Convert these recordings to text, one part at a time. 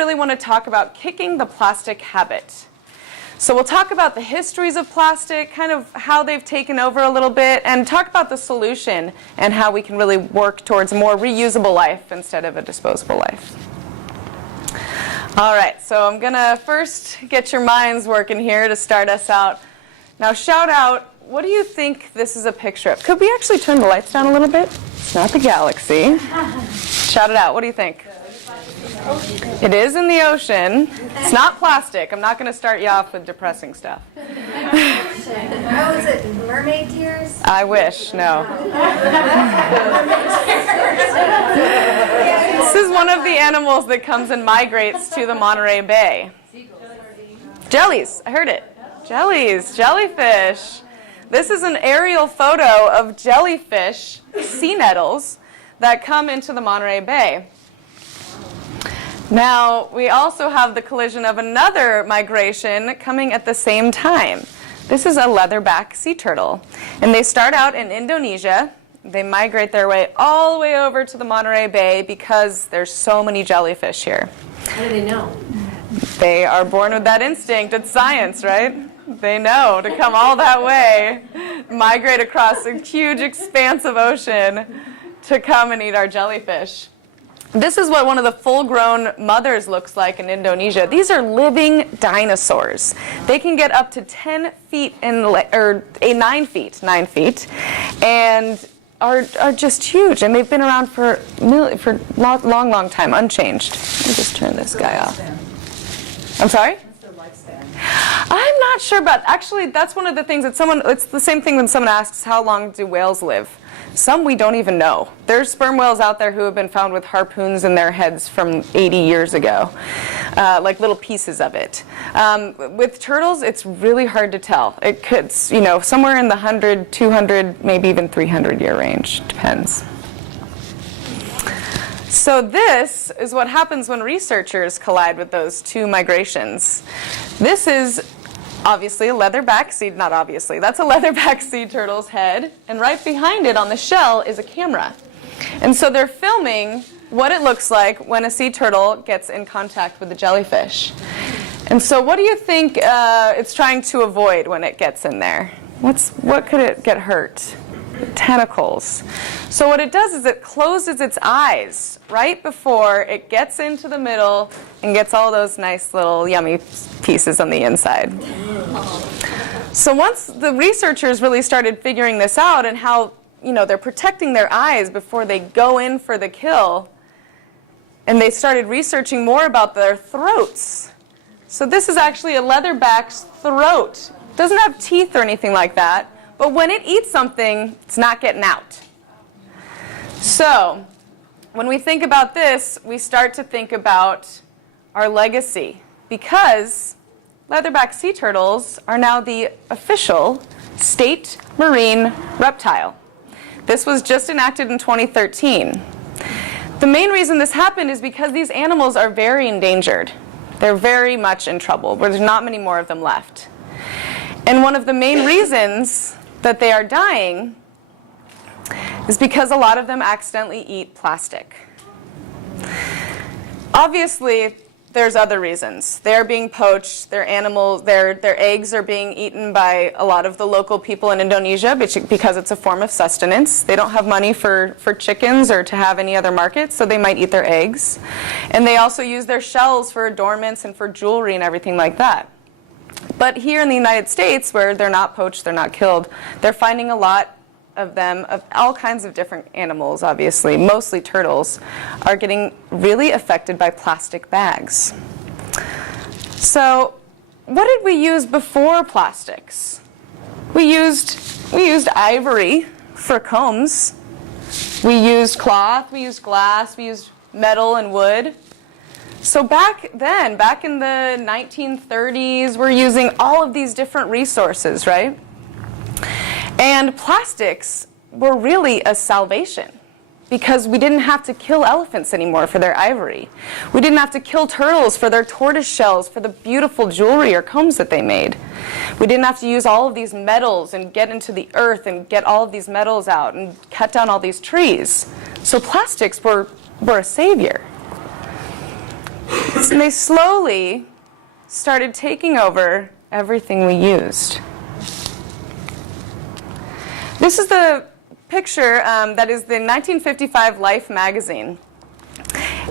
really want to talk about kicking the plastic habit. So we'll talk about the histories of plastic, kind of how they've taken over a little bit, and talk about the solution and how we can really work towards a more reusable life instead of a disposable life. All right, so I'm going to first get your minds working here to start us out. Now shout out, what do you think this is a picture of? Could we actually turn the lights down a little bit? It's not the galaxy. Shout it out, what do you think? It is in the ocean. It's not plastic. I'm not going to start you off with depressing stuff. Oh, is it mermaid tears? I wish, no. This is one of the animals that comes and migrates to the Monterey Bay. Jellies, I heard it. Jellies, jellyfish. This is an aerial photo of jellyfish, sea nettles, that come into the Monterey Bay. Now, we also have the collision of another migration coming at the same time. This is a leatherback sea turtle. And they start out in Indonesia. They migrate their way all the way over to the Monterey Bay because there's so many jellyfish here. How do they know? They are born with that instinct. It's science, right? They know to come all that way, migrate across a huge expanse of ocean to come and eat our jellyfish. This is what one of the full-grown mothers looks like in Indonesia. These are living dinosaurs. They can get up to 10 feet or 9 feet, and are just huge. And they've been around for long time, unchanged. Let me just turn this guy off. I'm sorry? What's their lifespan? I'm not sure about. Actually, that's one of the things that it's the same thing when someone asks, how long do whales live? Some we don't even know. There's sperm whales out there who have been found with harpoons in their heads from 80 years ago, like little pieces of it. With turtles, it's really hard to tell. It could, somewhere in the 100, 200, maybe even 300-year range. Depends. So this is what happens when researchers collide with those two migrations. This is obviously a leatherback sea, not obviously, that's a leatherback sea turtle's head, and right behind it on the shell is a camera. And so they're filming what it looks like when a sea turtle gets in contact with a jellyfish. And so what do you think it's trying to avoid when it gets in there? What could it get hurt? Tentacles. So what it does is it closes its eyes right before it gets into the middle and gets all those nice little yummy pieces on the inside. So once the researchers really started figuring this out and how they're protecting their eyes before they go in for the kill, and they started researching more about their throats. So this is actually a leatherback's throat. It doesn't have teeth or anything like that. But when it eats something, it's not getting out. So when we think about this, we start to think about our legacy, because leatherback sea turtles are now the official state marine reptile. This was just enacted in 2013. The main reason this happened is because these animals are very endangered. They're very much in trouble, where there's not many more of them left. And one of the main reasons that they are dying is because a lot of them accidentally eat plastic. Obviously, there's other reasons. They're being poached, their eggs are being eaten by a lot of the local people in Indonesia because it's a form of sustenance. They don't have money for chickens or to have any other markets, so they might eat their eggs. And they also use their shells for adornments and for jewelry and everything like that. But here in the United States, where they're not poached, they're not killed, they're finding a lot of them, of all kinds of different animals, obviously, mostly turtles, are getting really affected by plastic bags. So what did we use before plastics? We used ivory for combs. We used cloth, we used glass, we used metal and wood. So back then, back in the 1930s, we're using all of these different resources, right? And plastics were really a salvation because we didn't have to kill elephants anymore for their ivory. We didn't have to kill turtles for their tortoise shells, for the beautiful jewelry or combs that they made. We didn't have to use all of these metals and get into the earth and get all of these metals out and cut down all these trees. So plastics were a savior. And they slowly started taking over everything we used. This is the picture that is the 1955 Life magazine.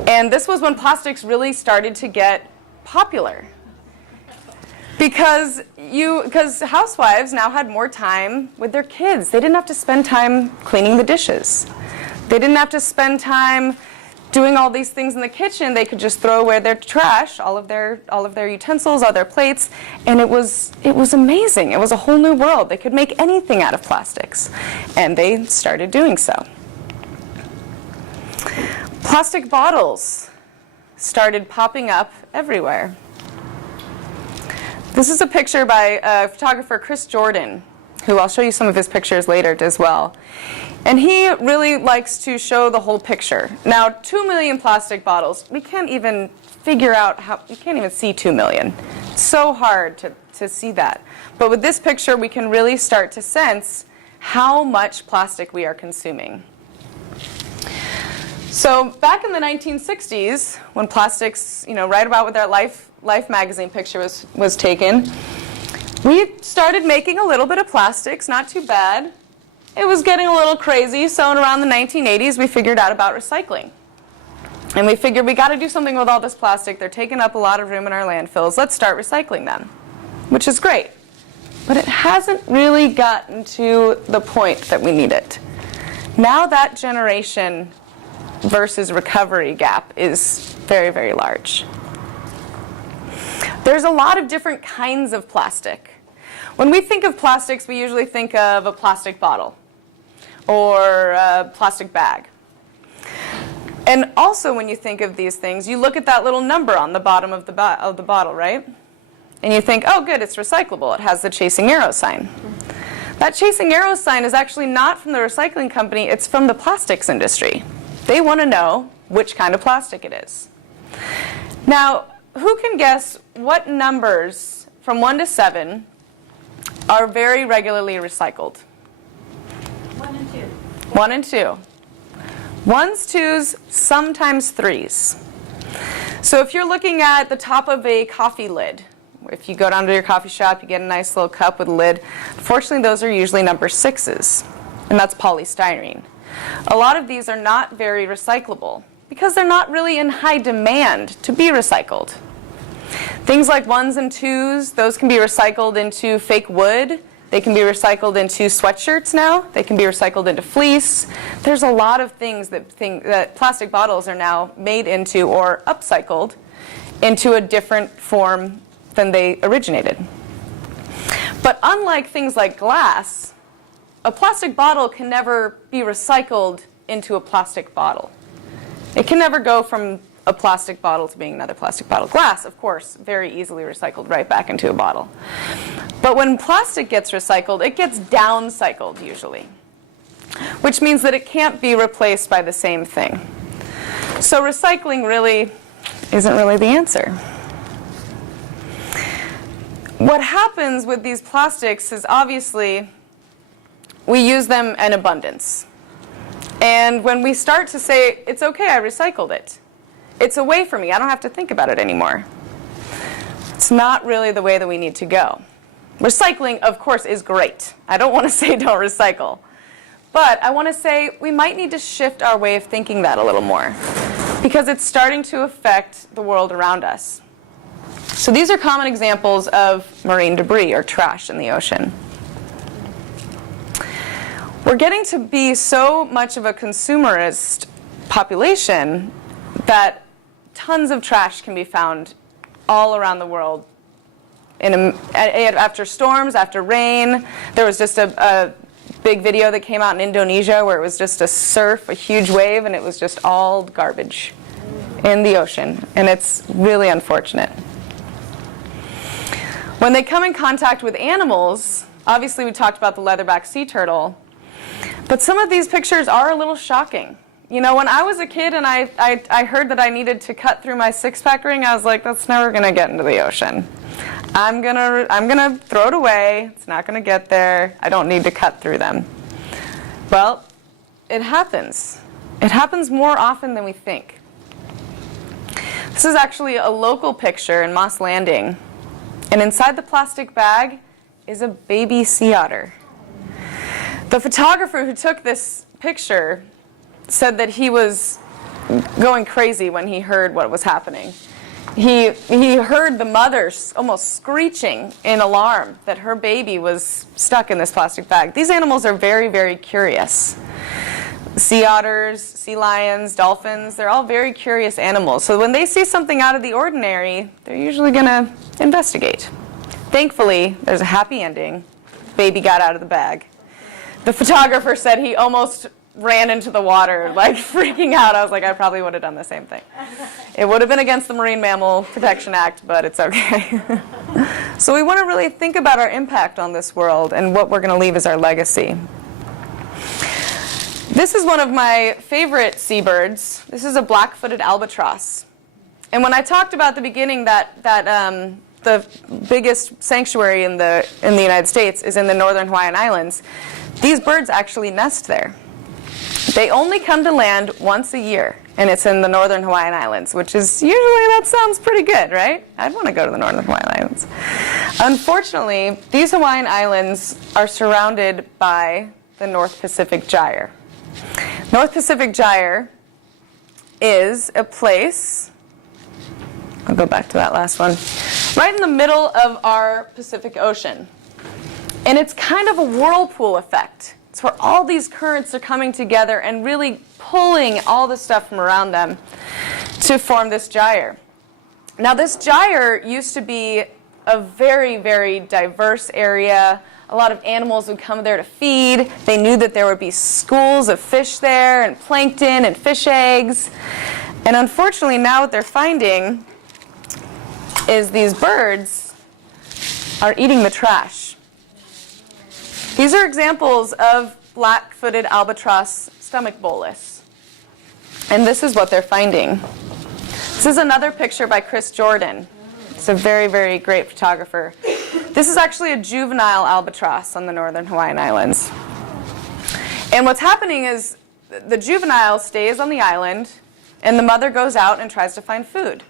And this was when plastics really started to get popular. Because housewives now had more time with their kids. They didn't have to spend time cleaning the dishes. They didn't have to spend time doing all these things in the kitchen. They could just throw away their trash, all of their utensils, all their plates, and it was amazing. It was a whole new world. They could make anything out of plastics, and they started doing so. Plastic bottles started popping up everywhere. This is a picture by photographer Chris Jordan, who I'll show you some of his pictures later as well. And he really likes to show the whole picture. Now, 2 million plastic bottles, we can't even figure out how, we can't even see 2 million. It's so hard to see that. But with this picture, we can really start to sense how much plastic we are consuming. So back in the 1960s, when plastics, right about when that Life magazine picture was taken, we started making a little bit of plastics, not too bad. It was getting a little crazy, so around the 1980s, we figured out about recycling. And we figured we got to do something with all this plastic. They're taking up a lot of room in our landfills. Let's start recycling them, which is great. But it hasn't really gotten to the point that we need it. Now that generation versus recovery gap is very, very large. There's a lot of different kinds of plastic. When we think of plastics, we usually think of a plastic bottle or a plastic bag. And also when you think of these things, you look at that little number on the bottom of the bottle, right? And you think, oh good, it's recyclable. It has the chasing arrow sign. That chasing arrow sign is actually not from the recycling company, it's from the plastics industry. They want to know which kind of plastic it is. Now, who can guess what numbers from 1 to 7 are very regularly recycled? 1 and 2. 1 and 2. 1s, 2s, sometimes 3s. So if you're looking at the top of a coffee lid, if you go down to your coffee shop, you get a nice little cup with a lid. Fortunately, those are usually number 6s, and that's polystyrene. A lot of these are not very recyclable because they're not really in high demand to be recycled. Things like 1s and 2s, those can be recycled into fake wood. They can be recycled into sweatshirts now. They can be recycled into fleece. There's a lot of things that plastic bottles are now made into or upcycled into a different form than they originated. But unlike things like glass, a plastic bottle can never be recycled into a plastic bottle. It can never go from a plastic bottle to being another plastic bottle. Glass, of course, very easily recycled right back into a bottle. But when plastic gets recycled, it gets downcycled usually, which means that it can't be replaced by the same thing. So recycling really isn't really the answer. What happens with these plastics is obviously we use them in abundance. And when we start to say, it's okay, I recycled it. It's away from me. I don't have to think about it anymore. It's not really the way that we need to go. Recycling, of course, is great. I don't want to say don't recycle. But I want to say we might need to shift our way of thinking that a little more because it's starting to affect the world around us. So these are common examples of marine debris or trash in the ocean. We're getting to be so much of a consumerist population that tons of trash can be found all around the world. After storms, after rain, there was just a big video that came out in Indonesia where it was just a surf, a huge wave, and it was just all garbage in the ocean. And it's really unfortunate. When they come in contact with animals, obviously we talked about the leatherback sea turtle, but some of these pictures are a little shocking. You know, when I was a kid and I heard that I needed to cut through my six-pack ring, I was like, that's never going to get into the ocean. I'm gonna throw it away. It's not going to get there. I don't need to cut through them. Well, it happens. It happens more often than we think. This is actually a local picture in Moss Landing. And inside the plastic bag is a baby sea otter. The photographer who took this picture said that he was going crazy when he heard what was happening. He heard the mother almost screeching in alarm that her baby was stuck in this plastic bag. These animals are very, very curious. Sea otters, sea lions, dolphins, they're all very curious animals. So when they see something out of the ordinary, they're usually going to investigate. Thankfully, there's a happy ending. Baby got out of the bag. The photographer said he almost ran into the water, like freaking out. I was like, I probably would have done the same thing. It would have been against the Marine Mammal Protection Act, but it's okay. So we want to really think about our impact on this world and what we're going to leave as our legacy. This is one of my favorite seabirds. This is a black-footed albatross. And when I talked about at the beginning that the biggest sanctuary in the United States is in the northern Hawaiian Islands, these birds actually nest there. They only come to land once a year, and it's in the northern Hawaiian Islands, which is usually, that sounds pretty good, right? I'd want to go to the northern Hawaiian Islands. Unfortunately, these Hawaiian Islands are surrounded by the North Pacific Gyre. North Pacific Gyre is a place, I'll go back to that last one, right in the middle of our Pacific Ocean. And it's kind of a whirlpool effect. It's where all these currents are coming together and really pulling all the stuff from around them to form this gyre. Now this gyre used to be a very, very diverse area. A lot of animals would come there to feed. They knew that there would be schools of fish there and plankton and fish eggs. And unfortunately now what they're finding is these birds are eating the trash. These are examples of black-footed albatross stomach bolus. And this is what they're finding. This is another picture by Chris Jordan. He's a very, very great photographer. This is actually a juvenile albatross on the northern Hawaiian Islands. And what's happening is the juvenile stays on the island, and the mother goes out and tries to find food.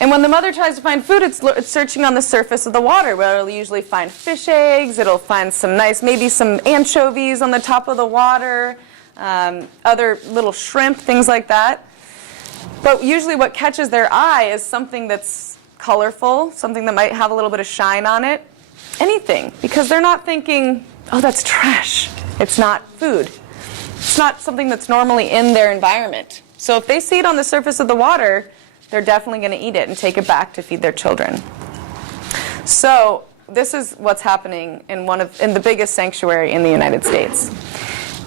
And when the mother tries to find food, it's searching on the surface of the water, where it'll usually find fish eggs, it'll find some nice, maybe some anchovies on the top of the water, other little shrimp, things like that. But usually what catches their eye is something that's colorful, something that might have a little bit of shine on it, anything, because they're not thinking, oh, that's trash. It's not food. It's not something that's normally in their environment. So if they see it on the surface of the water, they're definitely going to eat it and take it back to feed their children. So this is what's happening in the biggest sanctuary in the United States.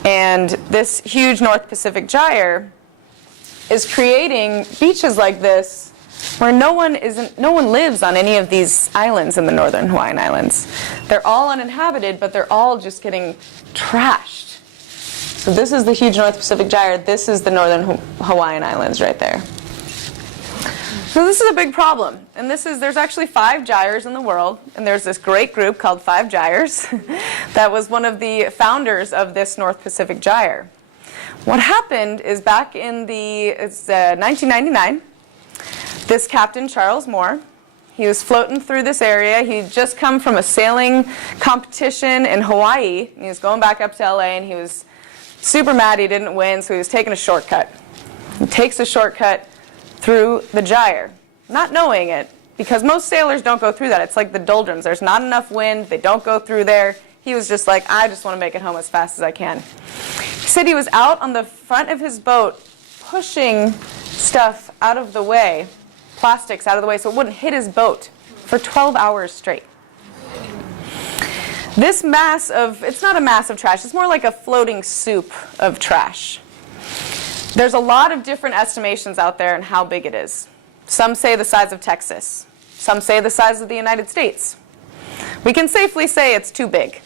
And this huge North Pacific Gyre is creating beaches like this where no one lives on any of these islands in the northern Hawaiian Islands. They're all uninhabited, but they're all just getting trashed. So this is the huge North Pacific Gyre. This is the northern Hawaiian Islands right there. So this is a big problem, and there's actually 5 gyres in the world, and there's this great group called 5 Gyres that was one of the founders of this North Pacific Gyre. What happened is back in 1999, this captain, Charles Moore, he was floating through this area. He'd just come from a sailing competition in Hawaii, and he was going back up to LA, and he was super mad he didn't win, so he was taking a shortcut. He takes a shortcut through the gyre, not knowing it, because most sailors don't go through that. It's like the doldrums. There's not enough wind. They don't go through there. He was just like, I just want to make it home as fast as I can. He said he was out on the front of his boat pushing stuff out of the way, plastics out of the way, so it wouldn't hit his boat for 12 hours straight. This mass of, it's not a mass of trash, it's more like a floating soup of trash. There's a lot of different estimations out there on how big it is. Some say the size of Texas. Some say the size of the United States. We can safely say it's too big.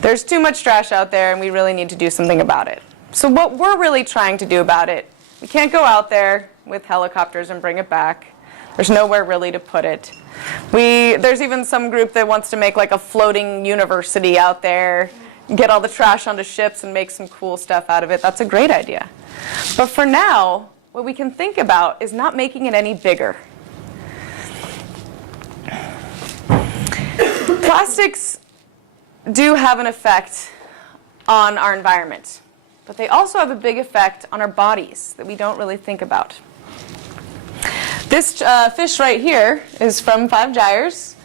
There's too much trash out there, and we really need to do something about it. So what we're really trying to do about it, we can't go out there with helicopters and bring it back. There's nowhere really to put it. There's even some group that wants to make like a floating university out there, get all the trash onto ships and make some cool stuff out of it. That's a great idea. But for now, what we can think about is not making it any bigger. Plastics do have an effect on our environment, but they also have a big effect on our bodies that we don't really think about. This fish right here is from 5 gyres.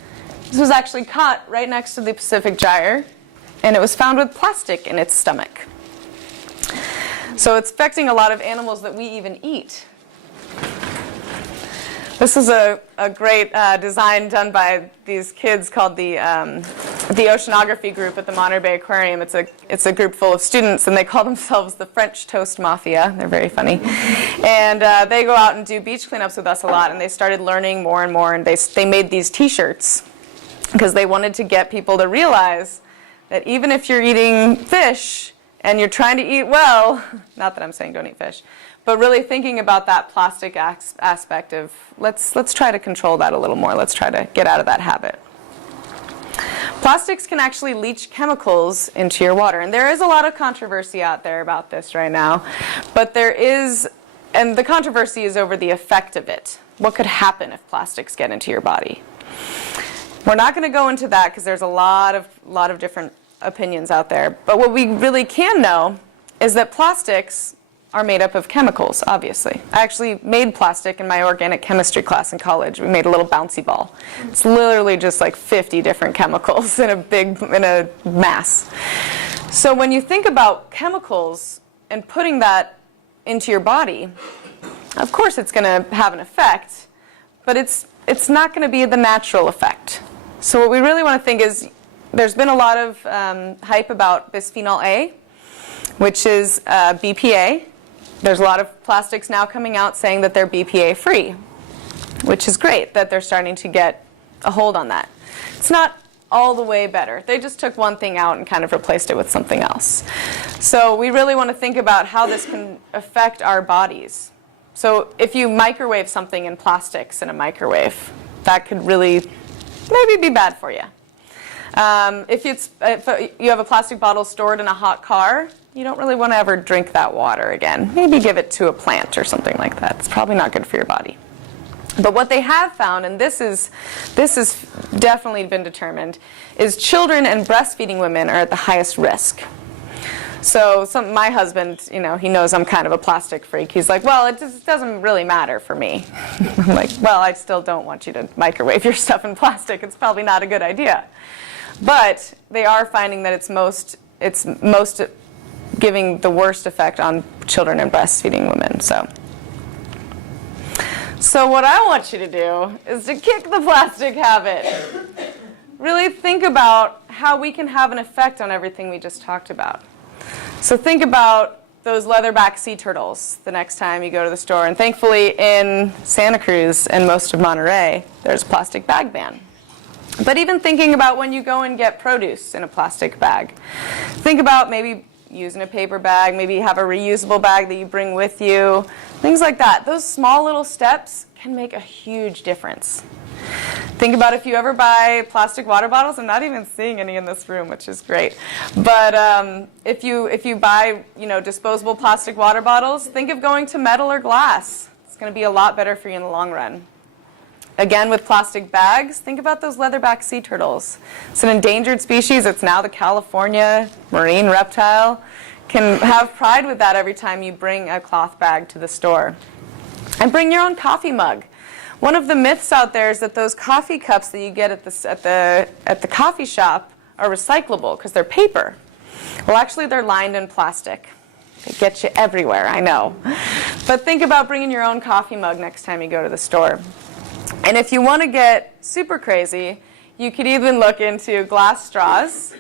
This was actually caught right next to the Pacific gyre, and it was found with plastic in its stomach. So it's affecting a lot of animals that we even eat. This is a great design done by these kids called the Oceanography group at the Monterey Bay Aquarium. It's a group full of students, and they call themselves the French Toast Mafia. They're very funny. And they go out and do beach cleanups with us a lot, and they started learning more and more, and they made these T-shirts because they wanted to get people to realize that even if you're eating fish and you're trying to eat well, not that I'm saying don't eat fish, but really thinking about that plastic aspect of let's try to control that a little more. Let's try to get out of that habit. Plastics can actually leach chemicals into your water, and there is a lot of controversy out there about this right now, but there is, and the controversy is over the effect of it. What could happen if plastics get into your body? We're not going to go into that because there's a lot of different opinions out there, but what we really can know is that plastics are made up of chemicals, obviously. I actually made plastic in my organic chemistry class in college. We made a little bouncy ball. It's literally just like 50 different chemicals in a mass. So when you think about chemicals and putting that into your body, of course it's going to have an effect, but it's not going to be the natural effect. So what we really want to think is there's been a lot of hype about bisphenol A, which is BPA. There's a lot of plastics now coming out saying that they're BPA free, which is great that they're starting to get a hold on that. It's not all the way better. They just took one thing out and kind of replaced it with something else. So we really want to think about how this can affect our bodies. So if you microwave something in plastics in a microwave, that could really maybe be bad for you. If you have a plastic bottle stored in a hot car, you don't really want to ever drink that water again. Maybe give it to a plant or something like that. It's probably not good for your body. But what they have found, and this is definitely been determined, is children and breastfeeding women are at the highest risk. So my husband, he knows I'm kind of a plastic freak. He's like, well, it just doesn't really matter for me. I'm like, well, I still don't want you to microwave your stuff in plastic. It's probably not a good idea. But they are finding that it's most giving the worst effect on children and breastfeeding women. So what I want you to do is to kick the plastic habit. Really think about how we can have an effect on everything we just talked about. So think about those leatherback sea turtles the next time you go to the store. And thankfully in Santa Cruz and most of Monterey, there's a plastic bag ban. But even thinking about when you go and get produce in a plastic bag, think about maybe using a paper bag, maybe have a reusable bag that you bring with you, things like that. Those small little steps can make a huge difference. Think about if you ever buy plastic water bottles. I'm not even seeing any in this room, which is great. But if you buy disposable plastic water bottles, think of going to metal or glass. It's going to be a lot better for you in the long run. Again, with plastic bags, think about those leatherback sea turtles. It's an endangered species. It's now the California marine reptile. Can have pride with that every time you bring a cloth bag to the store. And bring your own coffee mug. One of the myths out there is that those coffee cups that you get at the coffee shop are recyclable because they're paper. Well, actually, they're lined in plastic. They get you everywhere, I know. But think about bringing your own coffee mug next time you go to the store. And if you want to get super crazy, you could even look into glass straws.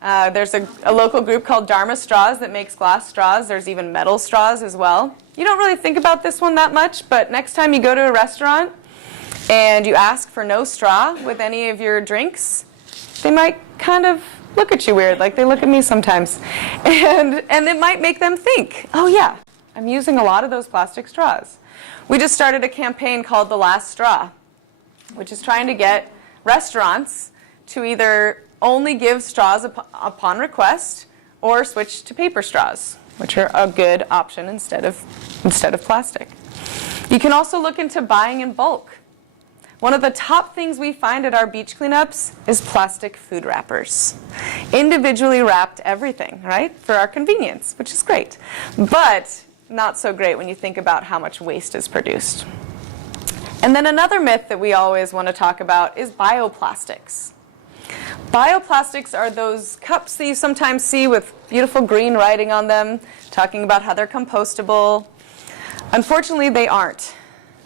There's a local group called Dharma Straws that makes glass straws. There's even metal straws as well. You don't really think about this one that much, but next time you go to a restaurant and you ask for no straw with any of your drinks, they might kind of look at you weird, like they look at me sometimes. And it might make them think, oh yeah, I'm using a lot of those plastic straws. We just started a campaign called The Last Straw, which is trying to get restaurants to either only give straws upon request or switch to paper straws, which are a good option instead of plastic. You can also look into buying in bulk. One of the top things we find at our beach cleanups is plastic food wrappers. Individually wrapped everything, right? For our convenience, which is great. But not so great when you think about how much waste is produced. And then another myth that we always want to talk about is bioplastics. Bioplastics are those cups that you sometimes see with beautiful green writing on them, talking about how they're compostable. Unfortunately, they aren't.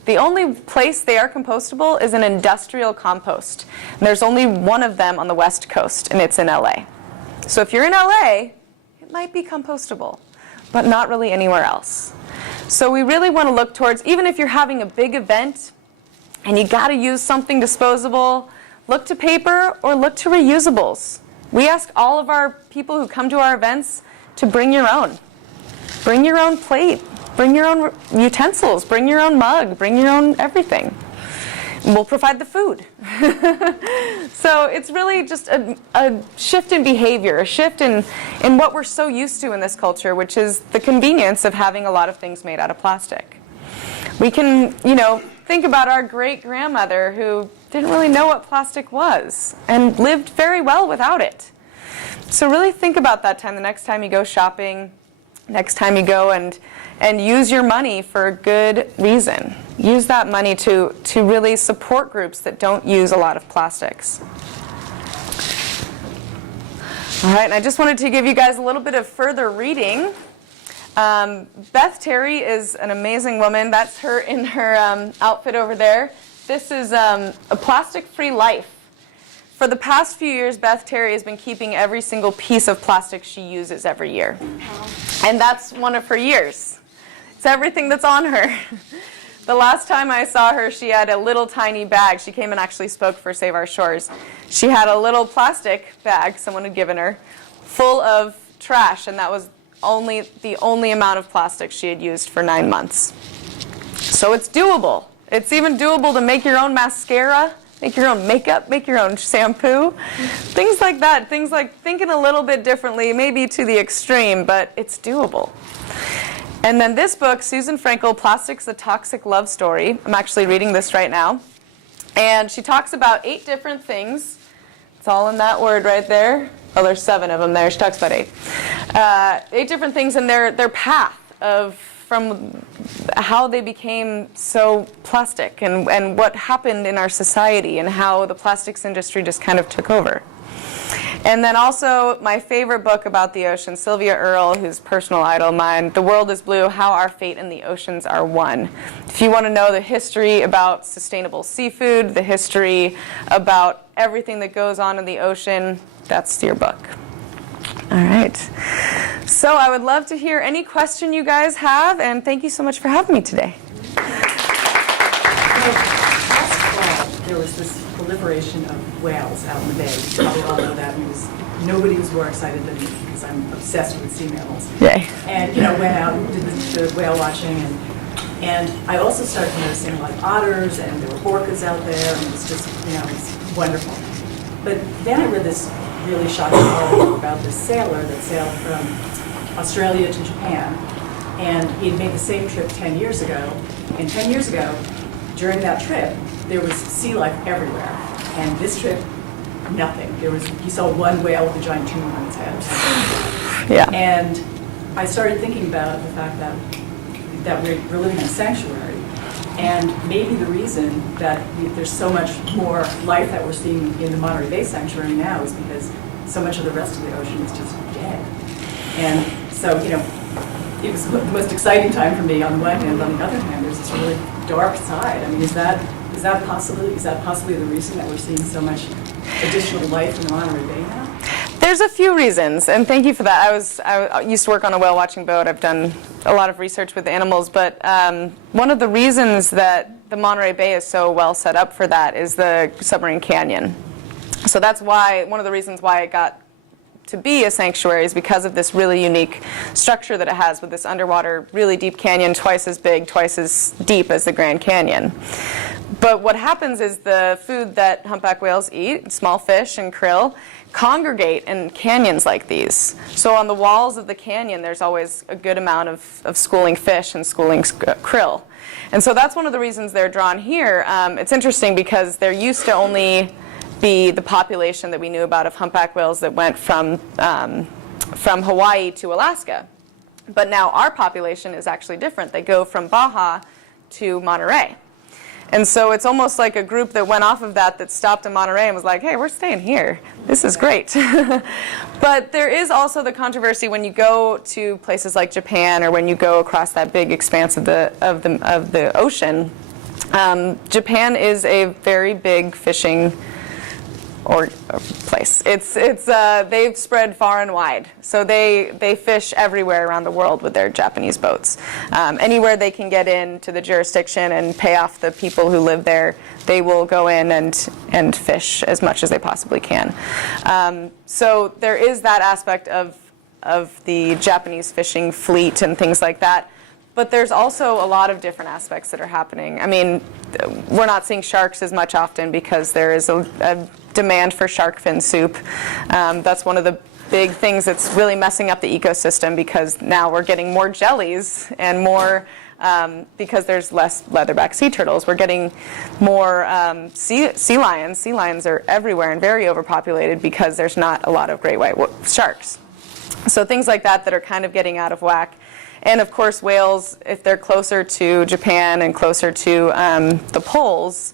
The only place they are compostable is in industrial compost. And there's only one of them on the West Coast, and it's in LA. So if you're in LA, it might be compostable, but not really anywhere else. So we really want to look towards, even if you're having a big event and you got to use something disposable, look to paper or look to reusables. We ask all of our people who come to our events to bring your own. Bring your own plate. Bring your own utensils, bring your own mug, bring your own everything. We'll provide the food. So it's really just a shift in behavior, a shift in what we're so used to in this culture, which is the convenience of having a lot of things made out of plastic. We can, think about our great-grandmother who didn't really know what plastic was and lived very well without it. So really think about that time the next time you go shopping, next time you go and use your money for a good reason. Use that money to really support groups that don't use a lot of plastics. All right, and I just wanted to give you guys a little bit of further reading. Beth Terry is an amazing woman. That's her in her outfit over there. This is a plastic-free life. For the past few years, Beth Terry has been keeping every single piece of plastic she uses every year. And that's one of her years. It's everything that's on her. The last time I saw her, she had a little tiny bag. She came and actually spoke for Save Our Shores. She had a little plastic bag someone had given her full of trash, and that was the only amount of plastic she had used for 9 months. So it's doable. It's even doable to make your own mascara, make your own makeup, make your own shampoo, things like that. Things like thinking a little bit differently, maybe to the extreme, but it's doable. And then this book, Susan Frankel, Plastic's a Toxic Love Story. I'm actually reading this right now. And she talks about 8 different things. It's all in that word right there. Oh, there's 7 of them there. She talks about 8. 8 different things in their path from how they became so plastic and what happened in our society and how the plastics industry just kind of took over. And then also my favorite book about the ocean, Sylvia Earle, who's a personal idol of mine, The World is Blue, How Our Fate and the Oceans Are One. If you want to know the history about sustainable seafood, the history about everything that goes on in the ocean, that's your book. All right. So I would love to hear any question you guys have, and thank you so much for having me today. Last fall, there was this proliferation of whales out in the bay. You probably all know that. Nobody was more excited than me because I'm obsessed with sea mammals. Yay. And went out and did the whale watching, and I also started noticing a lot of otters, and there were orcas out there, and it was just it's wonderful. But then I read this really shocking article about this sailor that sailed from Australia to Japan, and he had made the same trip 10 years ago. And 10 years ago, during that trip, there was sea life everywhere. And this trip, nothing. He saw one whale with a giant tumor on its head or something. Yeah. And I started thinking about the fact that we're living in a sanctuary. And maybe the reason that there's so much more life that we're seeing in the Monterey Bay Sanctuary now is because so much of the rest of the ocean is just dead. And so, it was the most exciting time for me on the one hand. On the other hand, there's this really dark side. I mean, is that possibly the reason that we're seeing so much additional life in the Monterey Bay now? There's a few reasons, and thank you for that. I used to work on a whale watching boat. I've done a lot of research with animals, but one of the reasons that the Monterey Bay is so well set up for that is the submarine canyon. So that's one of the reasons why it got to be a sanctuary is because of this really unique structure that it has with this underwater, really deep canyon, twice as big, twice as deep as the Grand Canyon. But what happens is the food that humpback whales eat, small fish and krill, congregate in canyons like these. So on the walls of the canyon, there's always a good amount of schooling fish and schooling krill. And so that's one of the reasons they're drawn here. It's interesting because there used to only be the population that we knew about of humpback whales that went from Hawaii to Alaska. But now our population is actually different. They go from Baja to Monterey. And so it's almost like a group that went off of that stopped in Monterey and was like, hey, we're staying here. This is great. But there is also the controversy when you go to places like Japan or when you go across that big expanse of the ocean. Japan is a very big fishing place. They've spread far and wide. So they fish everywhere around the world with their Japanese boats. Anywhere they can get into the jurisdiction and pay off the people who live there, they will go in and fish as much as they possibly can. So there is that aspect of the Japanese fishing fleet and things like that. But there's also a lot of different aspects that are happening. I mean, we're not seeing sharks as much often because there is a demand for shark fin soup. That's one of the big things that's really messing up the ecosystem because now we're getting more jellies and more, because there's less leatherback sea turtles, we're getting more sea lions. Sea lions are everywhere and very overpopulated because there's not a lot of great white sharks. So things like that are kind of getting out of whack. And of course, whales, if they're closer to Japan and closer to the poles,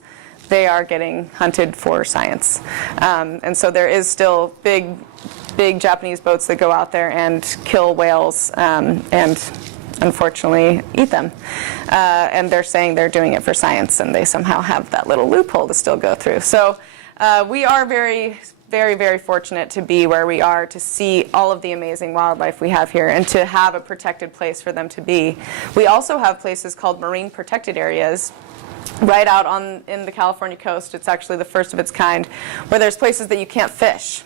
they are getting hunted for science. And so there is still big Japanese boats that go out there and kill whales and unfortunately eat them. And they're saying they're doing it for science, and they somehow have that little loophole to still go through. So we are very, very fortunate to be where we are, to see all of the amazing wildlife we have here, and to have a protected place for them to be. We also have places called marine protected areas right out in the California coast. It's actually the first of its kind, where there's places that you can't fish.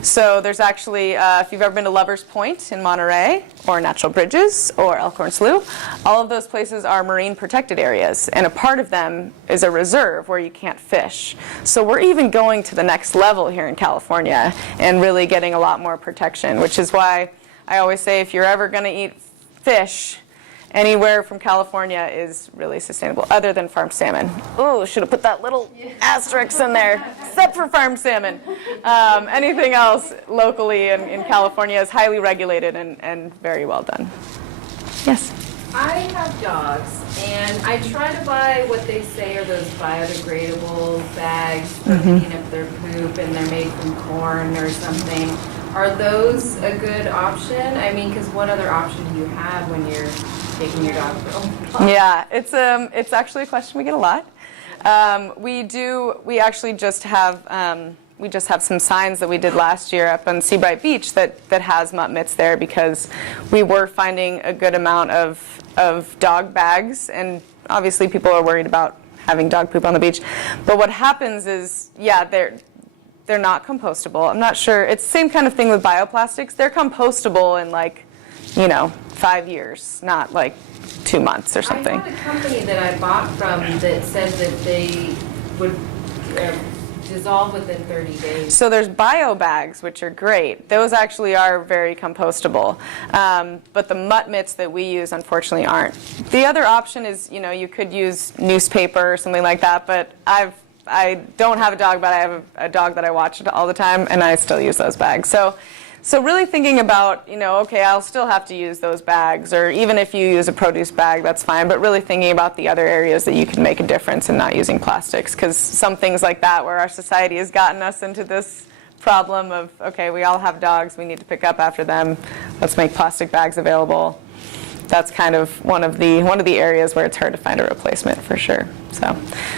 So there's actually, if you've ever been to Lover's Point in Monterey, or Natural Bridges, or Elkhorn Slough, all of those places are marine protected areas, and a part of them is a reserve where you can't fish. So we're even going to the next level here in California and really getting a lot more protection, which is why I always say if you're ever going to eat fish, anywhere from California is really sustainable, other than farmed salmon. Oh, should have put that little asterisk in there, except for farmed salmon. Anything else locally in California is highly regulated and very well done. Yes? I have dogs, and I try to buy what they say are those biodegradable bags for picking up their poop, and they're made from corn or something. Are those a good option? I mean, because what other option do you have when you're taking your dog for a walk? Yeah, it's actually a question we get a lot. We actually just have some signs that we did last year up on Seabright Beach that has mutt mitts there, because we were finding a good amount of dog bags, and obviously people are worried about having dog poop on the beach. But what happens is, yeah, they're not compostable. I'm not sure. It's the same kind of thing with bioplastics. They're compostable in 5 years, not like 2 months or something. I had a company that I bought from that said that they would dissolve within 30 days. So there's bio bags, which are great. Those actually are very compostable. But the mutt mitts that we use, unfortunately, aren't. The other option is, you could use newspaper or something like that, but I don't have a dog, but I have a dog that I watch all the time, and I still use those bags. So really thinking about, okay, I'll still have to use those bags, or even if you use a produce bag, that's fine, but really thinking about the other areas that you can make a difference in not using plastics, because some things like that, where our society has gotten us into this problem of, okay, we all have dogs, we need to pick up after them, let's make plastic bags available. That's kind of one of the areas where it's hard to find a replacement, for sure.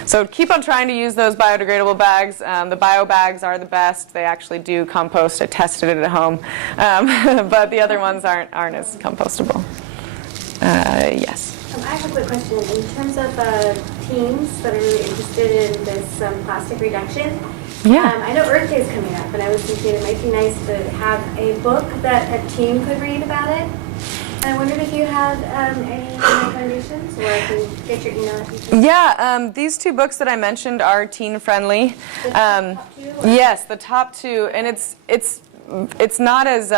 So keep on trying to use those biodegradable bags. The bio bags are the best. They actually do compost. I tested it at home, but the other ones aren't as compostable. Yes. I have a quick question. In terms of teams that are interested in this plastic reduction, Yeah. I know Earth Day is coming up, and I was thinking it might be nice to have a book that a teen could read about it. I wondered if you had any recommendations, or I can get your email if you Yeah, these two books that I mentioned are teen friendly. The top two, or- Yes, the top two, and it's not as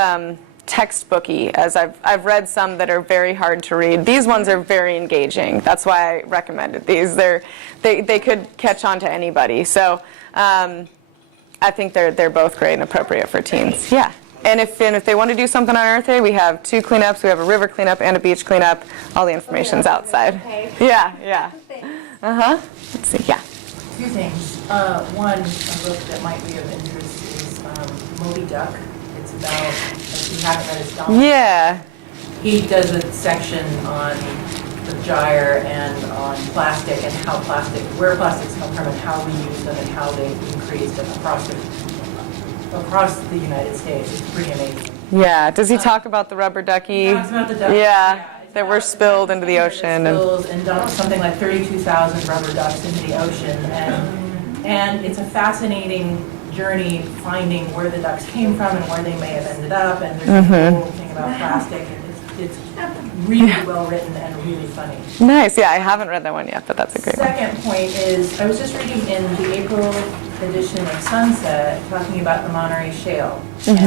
textbooky as I've read some that are very hard to read. These ones are very engaging. That's why I recommended these. They could catch on to anybody. So I think they're both great and appropriate for teens. Yeah. And if they want to do something on Earth Day, we have 2 cleanups. We have a river cleanup and a beach cleanup. All the information's outside. Okay. Yeah. Thanks. Let's see. Yeah. 2 things. One, a book that might be of interest is Moby Duck. It's about, if you haven't read his novel. Yeah. He does a section on the gyre and on plastic and where plastics come from and how we use them and how they've increased across the United States. It's pretty amazing. Yeah. Does he talk about the rubber ducky? He talks about the ducks. Yeah. It's That were about spilled into the ocean. And dumped something like 32,000 rubber ducks into the ocean. And it's a fascinating journey finding where the ducks came from and where they may have ended up. And there's a whole thing about plastic. And it's really well written and really funny. Nice. Yeah, I haven't read that one yet, but that's a great one. Second point is, I was just reading in the April edition of Sunset talking about the Monterey Shale and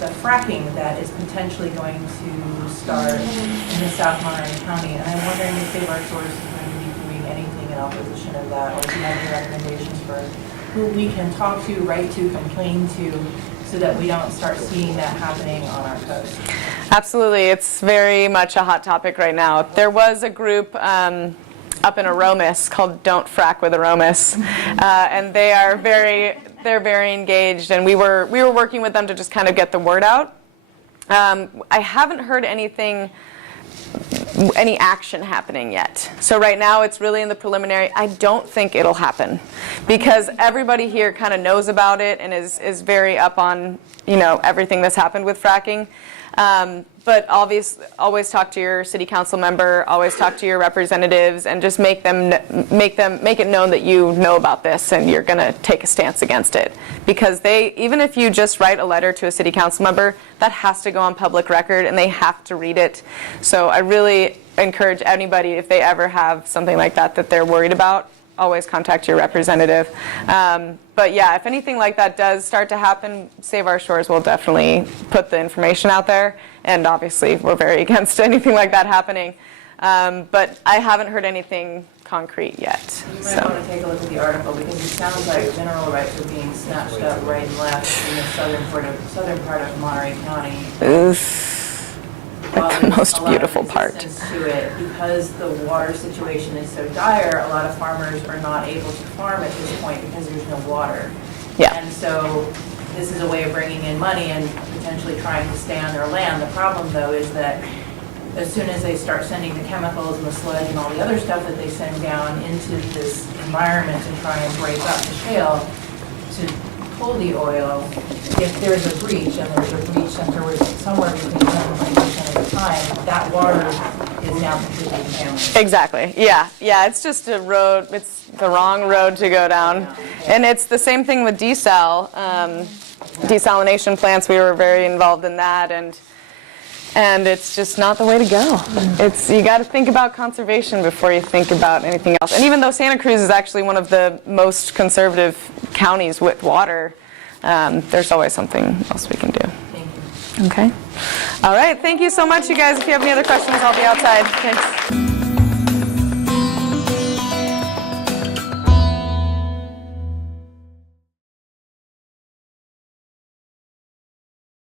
the fracking that is potentially going to start in the South Monterey County. And I'm wondering if Save Our Shores is going to be doing anything in opposition of that, or if you have any recommendations for who we can talk to, write to, complain to, so that we don't start seeing that happening on our coast. Absolutely. It's very much a hot topic right now. There was a group up in Aromas called Don't Frack with Aromas, and they're very engaged, and we were working with them to just kind of get the word out. I haven't heard any action happening yet. So right now it's really in the preliminary. I don't think it'll happen because everybody here kind of knows about it and is very up on everything that's happened with fracking. But obviously, always talk to your city council member, always talk to your representatives, and just make it known that you know about this and you're going to take a stance against it. Because even if you just write a letter to a city council member, that has to go on public record and they have to read it. So I really encourage anybody, if they ever have something like that they're worried about, always contact your representative. But yeah, if anything like that does start to happen, Save Our Shores will definitely put the information out there. And obviously, we're very against anything like that happening. But I haven't heard anything concrete yet. You might want to take a look at the article because it sounds like mineral rights are being snatched up right and left in the southern part of Monterey County. Oof. Like the most beautiful part. To it, because the water situation is so dire, a lot of farmers are not able to farm at this point because there's no water. Yeah. And so this is a way of bringing in money and potentially trying to stay on their land. The problem, though, is that as soon as they start sending the chemicals and the sludge and all the other stuff that they send down into this environment to try and break up the shale to pull the oil, if there's a breach, and there's a breach somewhere between 10 and 20% of the time, that water is now completely contaminated. Exactly. Yeah. It's just a road. It's the wrong road to go down. And it's the same thing with desal. Desalination plants. We were very involved in that, and it's just not the way to go. You got to think about conservation before you think about anything else. And even though Santa Cruz is actually one of the most conservative counties with water, there's always something else we can do. Thank you. Okay. All right. Thank you so much, you guys. If you have any other questions, I'll be outside. Thanks.